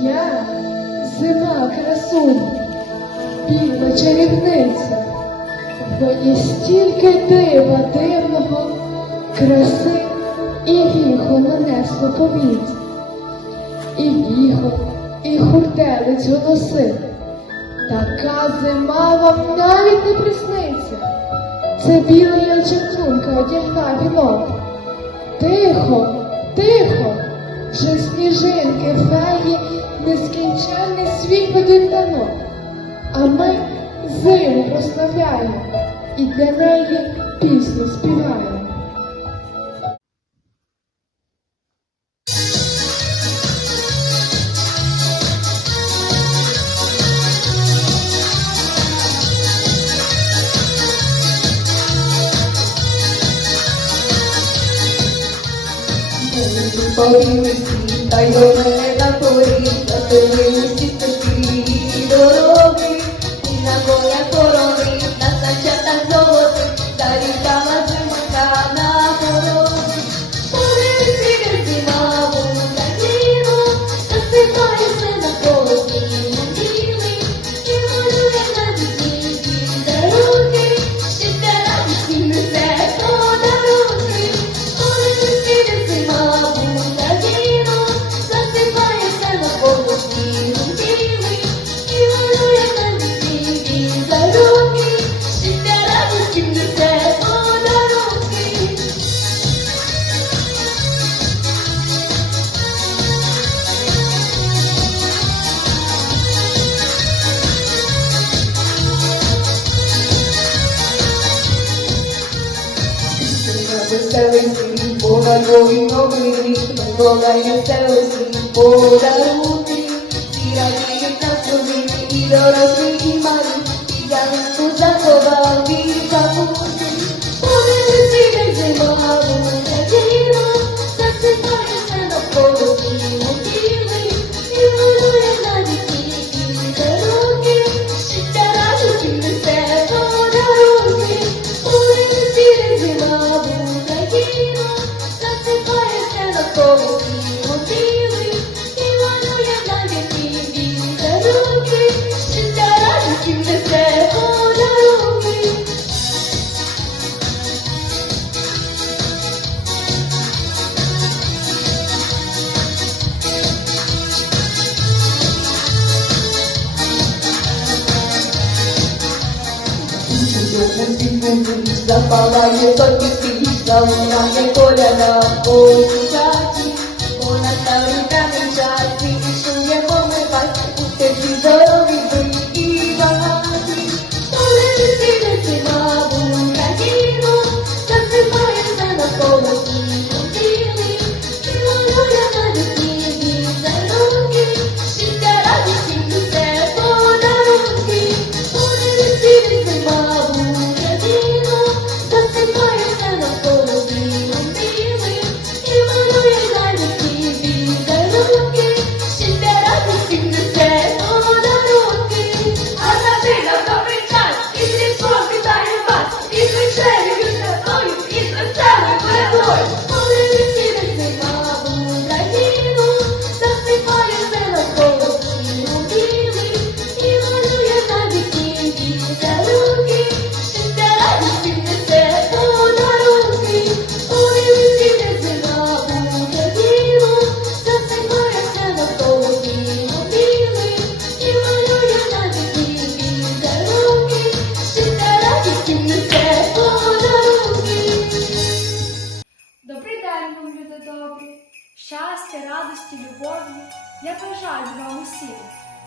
Я зима красуня, біла чарівниця, в мені стільки дива дивного, краси і віхо нанесло повітря, і віхо, і хурделиць голоси. Така зима вам навіть не присниться. Це біла ялчинка одягна вінок. Тихо, тихо, вже сніжинки, феї, нескінченний світ ведуть танок. А ми зиму прославляємо і для неї пісню співаємо. serving me for the going over me, and God I am serving for the whole thing. See, I can't come. Taurita щастя, радості, любові. Я бажаю вам усім,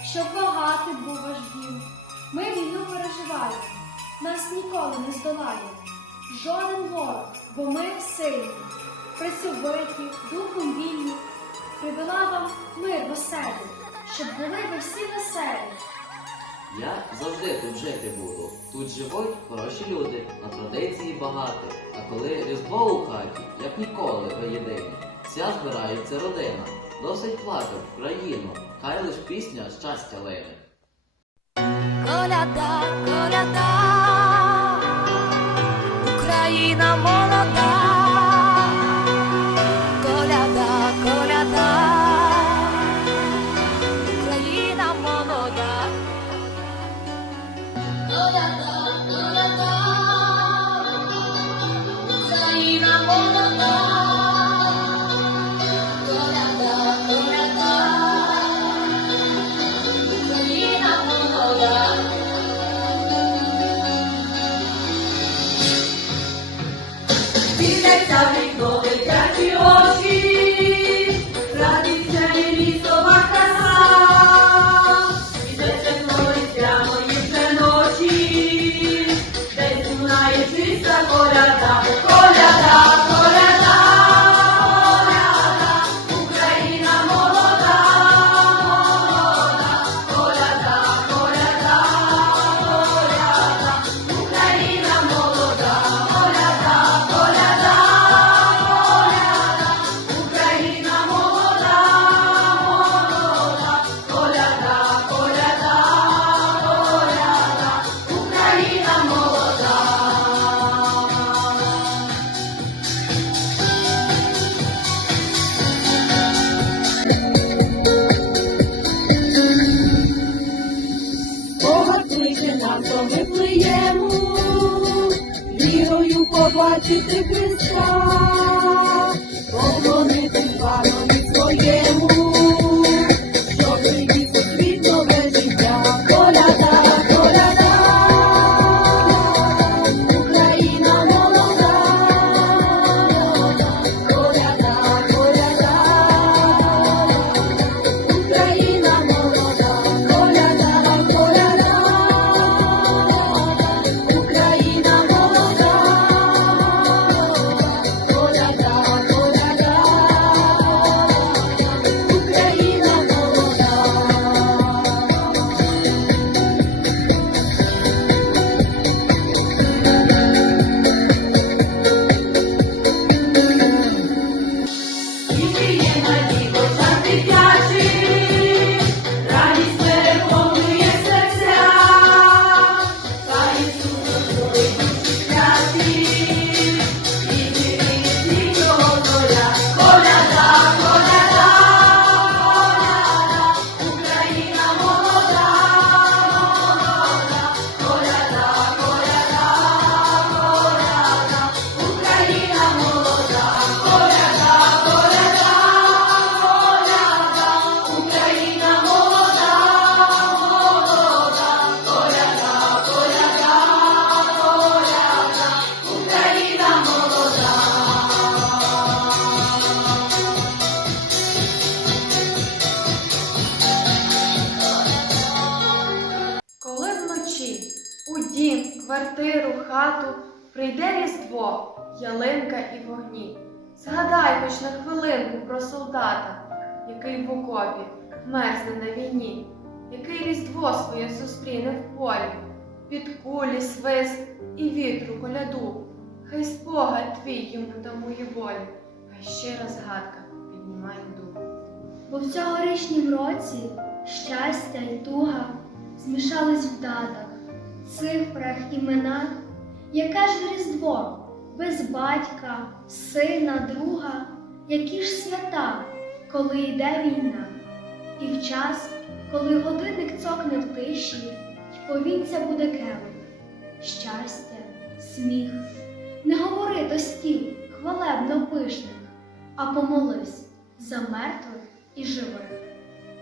щоб багатий був ваш дім. Ми війну переживаємо, нас ніколи не здолає. Жоден ворог, бо ми сильні, працьовиті, духом вільні. Привела вам мир в оселі, щоб були ви всі веселі. Я завжди тут жити буду. Тут живуть хороші люди, на традиції багато. А коли різдво у хаті, як ніколи ви єдині. Вся збирається родина. Досить плакав країну. Хай лиш пісня щастя лине. Коляда, коляда, Україна молода, Світяться вікно, дитячі очі. Різдво, ялинка і вогні. Згадай хоч на хвилинку про солдата, який в окопі мерзне на війні, який різдво своє зустріне в полі, під кулі, свист і вітру коляду. Хай спогад твій йому тамує болі, хай щира згадка піднімає дух. Бо в цьогорічнім році щастя й туга змішались в датах, цифрах, іменах. Яке ж різдво без батька, сина, друга, які ж свята, коли йде війна, і в час, коли годинник цокне в тиші, й повінця буде келих, щастя, сміх. Не говори до стіл хвалебно пишних, а помолись за мертвих і живих.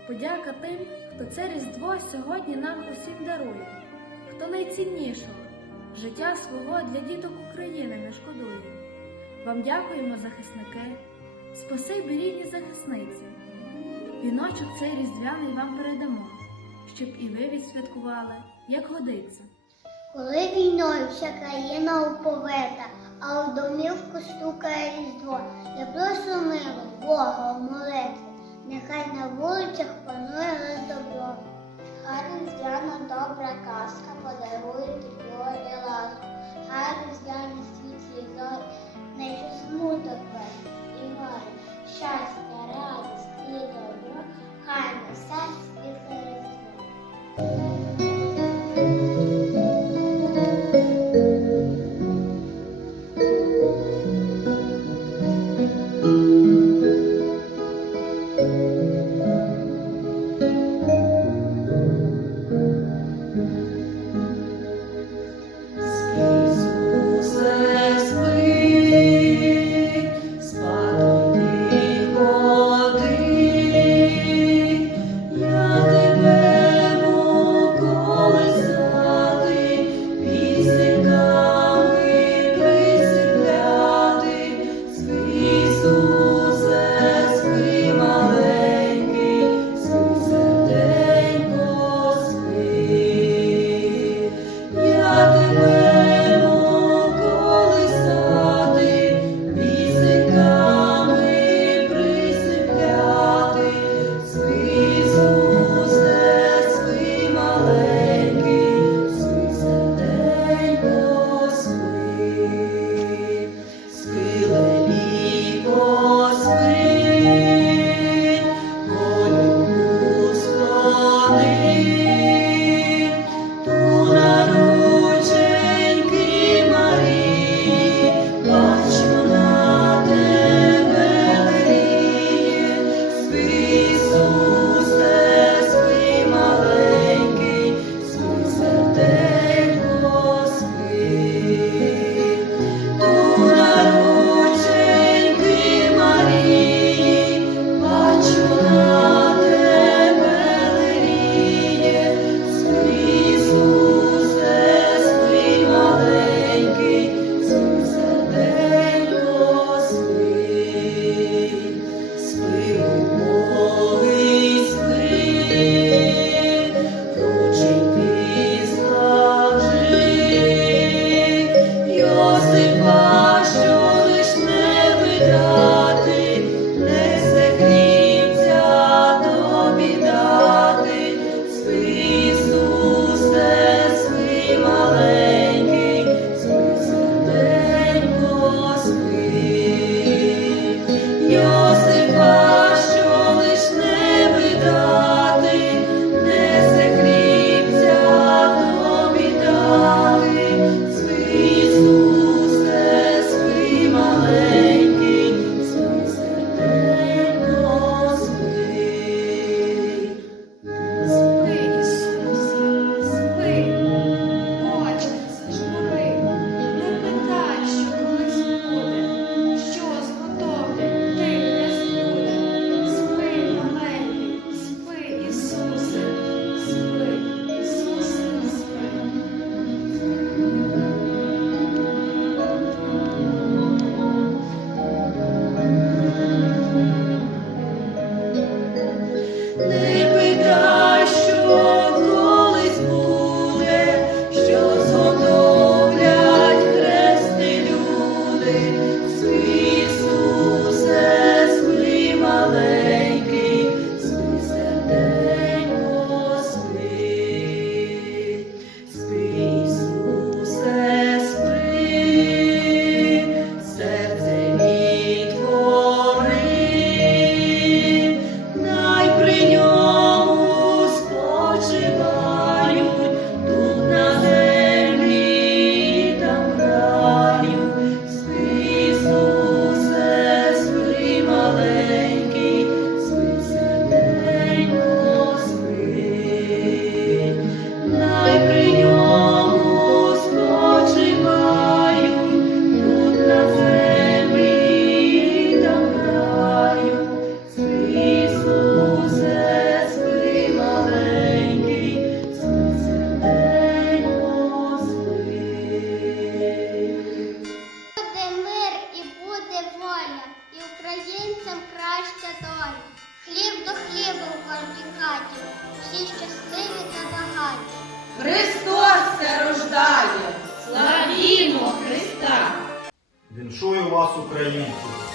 Подяка тим, хто це Різдво сьогодні нам усім дарує, хто найціннішого життя свого для діток України не шкодує. Вам дякуємо, захисники, спасибі рідні захисниці. Віночок цей різдвяний вам передамо, щоб і ви відсвяткували, як годиться. Коли війною вся країна уповита, а в домівку стукає різдво, я прошу мило Бога у нехай на вулицях панує добро. Хай різдвяна добра казка подарує 多你了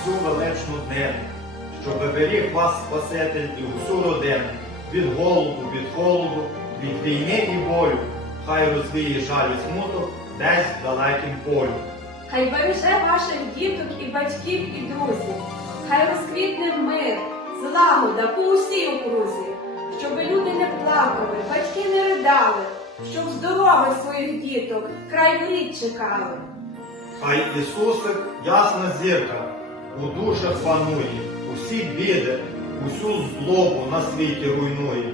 всю величну днину, щоб беріг вас Спаситель і усю родину від голоду, від холоду, від війни і болю. Хай розвіє жаль і смуток десь в далекім полю. Хай береже ваших діток і батьків і друзів, хай розквітне мир, злагода по усій окрузі, щоб люди не плакали, батьки не ридали, щоб здорових своїх діток край воріт чекали. Хай Ісусик, ясна зірка, у душах панує, усі біди, усю злобу на світі руйнує.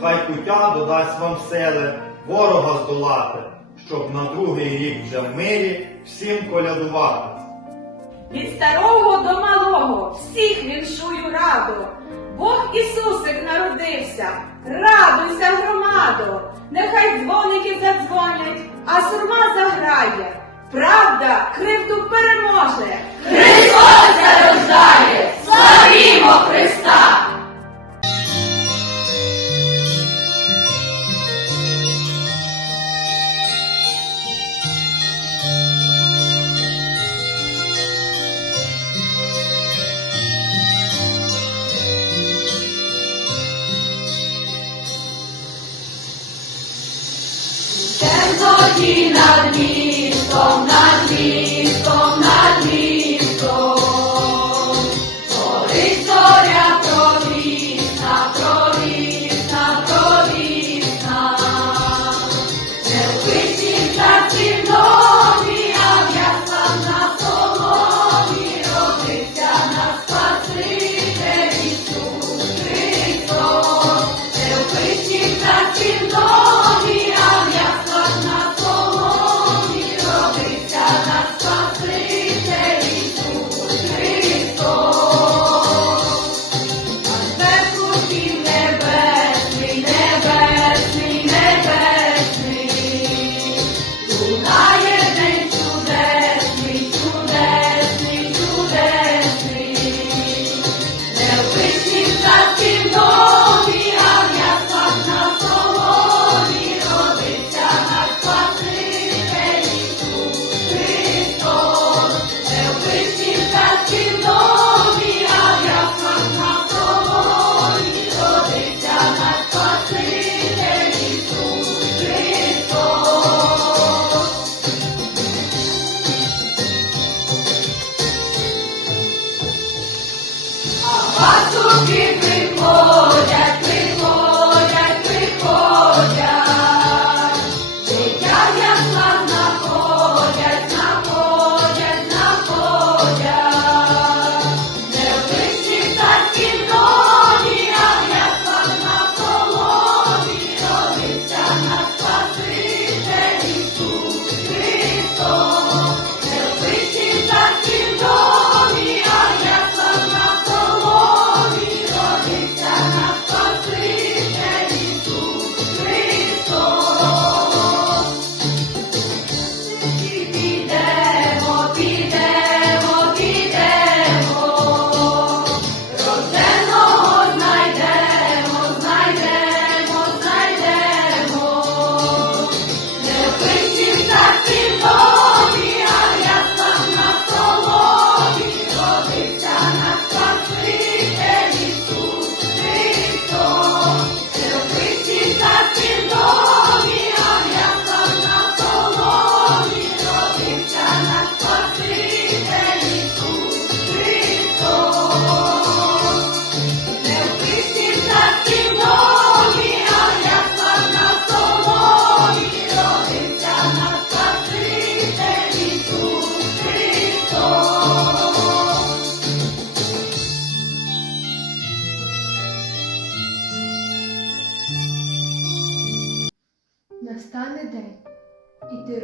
Хай путя додасть вам сили, ворога здолати, щоб на другий рік вже в мирі всім колядувати. Від старого до малого всіх віншую радо. Бог Ісусик народився, радуйся, громадо, нехай дзвоники задзвонять, а сурма заграє. Правда кривду переможе. Христос зарождає! рождає! Славімо Христа!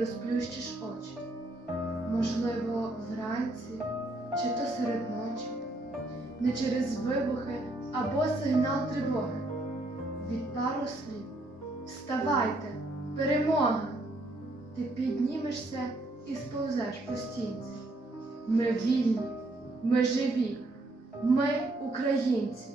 Розплющиш очі. Можливо, вранці чи то серед ночі, не через вибухи або сигнал тривоги. Від пару слів Вставайте, перемога! Ти піднімешся і сповзеш по стінці. Ми вільні, ми живі, ми українці.